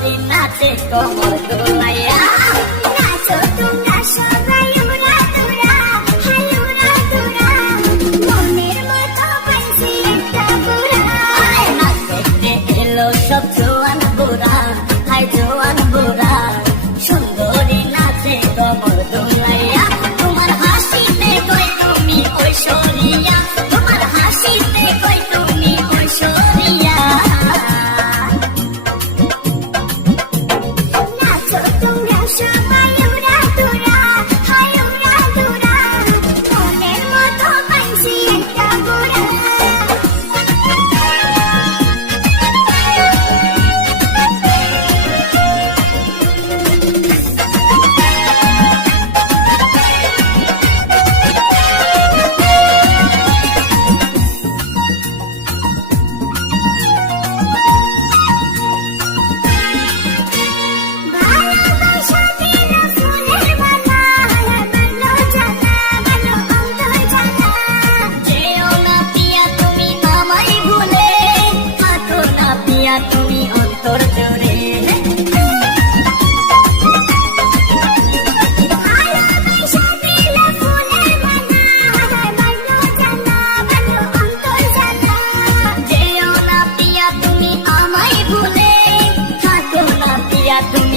সুন্দরী নাচে কমর দোলাইয়া। নাচো তোমরা সবাই উড়া দুরা, হাই উড়া দুরা, মনের মতো পাইছি একটা বুড়া। নাচ দেখতে এলো সব জোয়ান বুড়া, হাই জোয়ান বুড়া, সুন্দরী নাচে কমর দোলাইয়া। তোমার হাসিতে কই তুমি ঐশ্বরিয়া, তোমার হাসিতে কই তুমি ঐশ্বরিয়া। নাচো তোমরা সবাই উড়া দুরা, হাই উড়া দুরা, মনের মতো পাইছি একটা বুড়া। ভালোবাসা দিলো ফুলের মালা, বাঁধলো জানা, বাঁধলো অন্তর জানা। যেও না পিয়া তুমি আমায় ভুলে, থাকো না পিয়া তুমি অন্তর জুড়ে। ভালোবাসা দিলো ফুলের মালা, বাঁধলো জানা, বাঁধলো অন্তর জানা। যেও না পিয়া তুমি আমায় ভুলে, থাকো না পিয়া তুমি